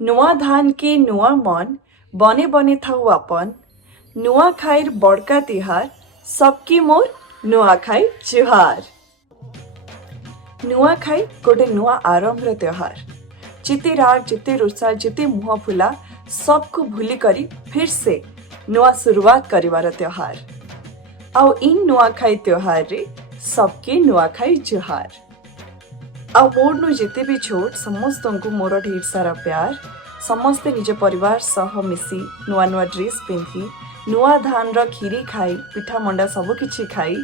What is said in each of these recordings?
नुआ धान के नुआ मन बने बने थाऊ आपन नुआ खाइर बड़का तिहार सबकी मोर नुआ खाई जुहार। नुआ खाई गोटे नुआ आरंभर त्योहार जिते राग जिते रुषा जिते मुह फुला सबको भूली करी फिर से नुआ शुरुआत करिवार त्योहार। आउ इन नुआखाई त्योहार रे सबके नुआखाई जुहार। आउ मोर नु जिते भी छोट समस्त को मोर ढेर सारा प्यार। समस्ते निज परिवार सह मिसी नुआ नुआ ड्रेस पिंधि नुआ धान र खीरी खाई पिठा मंडा सब किछि खाई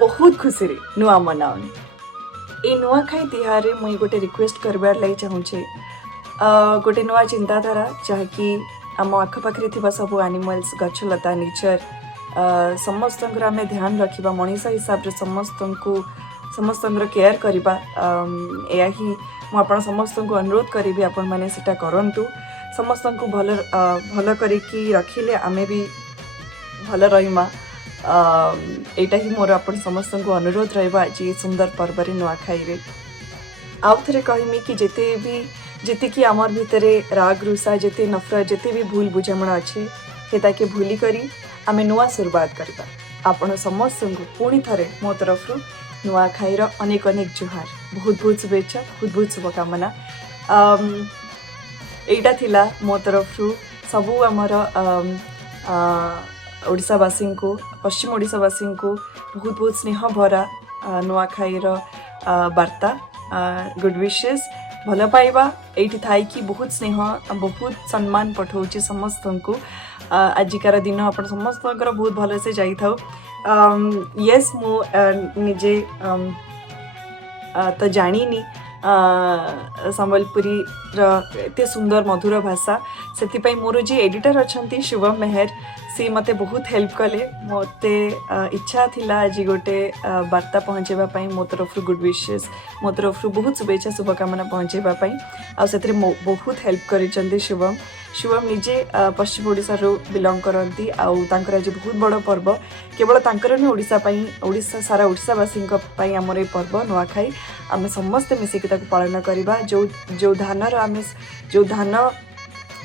बहुत खुशी रे नुआ मनाउन। ए नुआखाई तिहार मुई गोटे रिक्वेस्ट करबार लागि चाहूछे गोटे नुआ चिंताधारा जहाँकि आम आखपाखे थिबा सब एनिमल्स गछलता नेचर समस्त आम ध्यान रखा मनीष हिसाब से समस्त केयर करवा या ही मुझे समस्त को अनुरोध करी आपण मैंने सेटा करंतु समस्त को भल भल करिकी रखिले आमे भी भल रहीमा। एटा ही मोर आपण समस्त को अनुरोध रहा आज सुंदर पर्व नुआखाई रे। आउ थे कहमी कि जिते कि आमर भितर राग रुषा जिते नफरत जिते भी भूल बुझामणा अच्छे से भूली करी आमे नुआ शुरुआत करता। आपण समस्त को पुणी थरे मो तरफ नुआखाई अनेक अनेक जुहार बहुत बहुत शुभेच्छा बहुत बहुत शुभकामना। एटा थिला मो तरफ सबू आमर ओडिशावासी को पश्चिम ओडिशावासी को बहुत बहुत स्नेह भरा नुआखाई वार्ता गुड विशेस भल पाइबा एठी थाई कि बहुत स्नेह बहुत सम्मान पठाऊँ समस्त को। आजिकार दिन आप समस्त बहुत भल से जाइ थाउ। यस मु निजे तो जानी संबलपुरी एते सुंदर मधुर भाषा से मोर जी एडिटर अच्छा शुभम मेहर सी मते बहुत हेल्प कले मते इच्छा थिला आज गोटे वार्ता पहुँचेवाई मो तरफ गुड विशेस मो तरफ बहुत शुभेच्छा शुभकामना पहुँचेवाई आते बहुत हेल्प कर शुभम शुभम निजे पश्चिम ओडिशा बिलंग करती आउर आज बहुत बड़ पर्व केवल तांकर नी ओडिशा सारा ओडिशावासी आमर ये पर्व नुआखाई आम समस्ते मिसिकी पालन करवा जो धान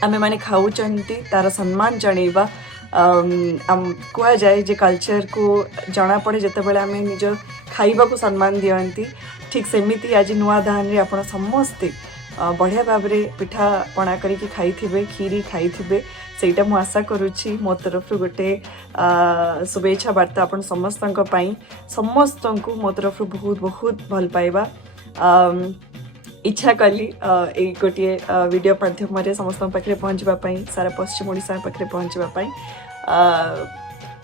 आमे माने खाऊचंती तार सम्मान जणेबा कह जाए जे कल्चर को जना पड़े जिते बड़े आम निज खाइबा को सम्मान दियंती ठीक सेमिति आज नुआ धान रे आपण समस्ते बढ़िया भाव में पिठा पणा करके खाई खीरी खाई सेटा मु आशा करुच्ची मो तरफ गोटे शुभेच्छा वार्ता अपन समस्त को मो तरफ बहुत बहुत भल पाइबा इच्छा कली गोटे वीडियो माध्यम समस्त पाखे पहुँचापी सारा पश्चिम ओडिशा पाखे पहुँचापी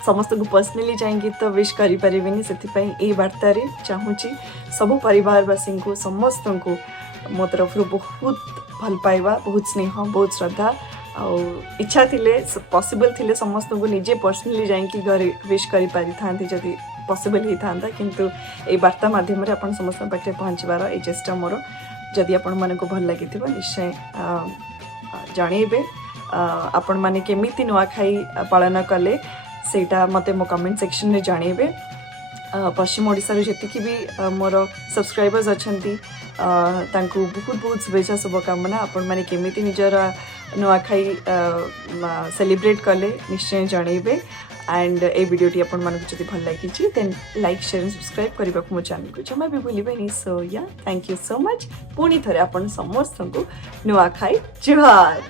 समस्त को पर्सनली जाएंगे तो विश करें से वार्ता चाहूँगी सबू परिवारवासी को समस्त को मो तरफ बहुत भल पाइबा बहुत स्नेह बहुत श्रद्धा और इच्छा थिले पॉसिबल थिले समस्त को निजे पर्सनली जाइए घरे विश करी पारि थांती जदि पॉसिबल ही था किंतु ए वार्ता माध्यम अपन समस्त पाखे पहुँचबार ये चेष्टा मोर जदि आपण मन को भल लगी निश्चय जनइबे आपण माने केमिति नुआखाई पालन कले सेटा मते मो कमेंट सेक्शन में जनइबे। पश्चिम ओडिशा जी भी मोर सब्सक्राइबर्स अच्छी तांको बहुत बहुत शुभेच्छा शुभकामना आपण माने केमिति निजर नुआखाई सेलिब्रेट कले निश्चय जनइबे। एंड ए वीडियोटी आपण मन को जदि भल लगी then like share and subscribe करने को मो चैनल को जमा भी भूलिबेनी। सो या थैंक यू सो मच पुणी थरे आपण समस्त को नुआखाई जुहार।